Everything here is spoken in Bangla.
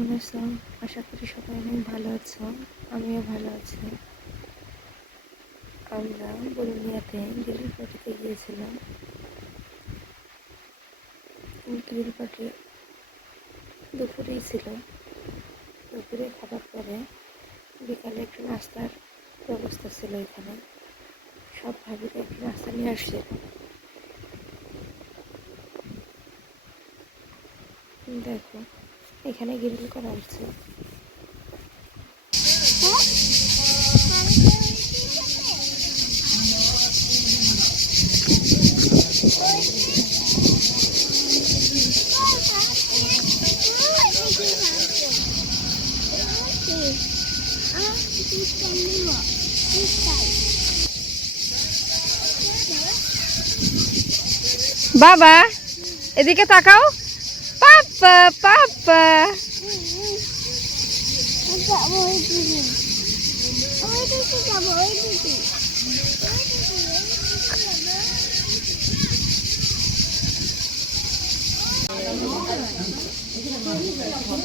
কেমন আছো আশা করি সবাই অনেক ভালো আছো। আমিও ভালো আছি। আমরা বরুণিয়াতে গ্রিল পার্টিতে গিয়েছিলাম। গ্রিল পার্টি দুপুরেই ছিল। দুপুরে খাবার পরে বিকালে একটু নাস্তার ব্যবস্থা ছিল এখানে। সব ভাবিরা একটু নাস্তা নিয়ে আসছিল দেখো এখানে গ্রিল করা হচ্ছে। বাবা এদিকে তাকাও। Papa, papa. Tidak.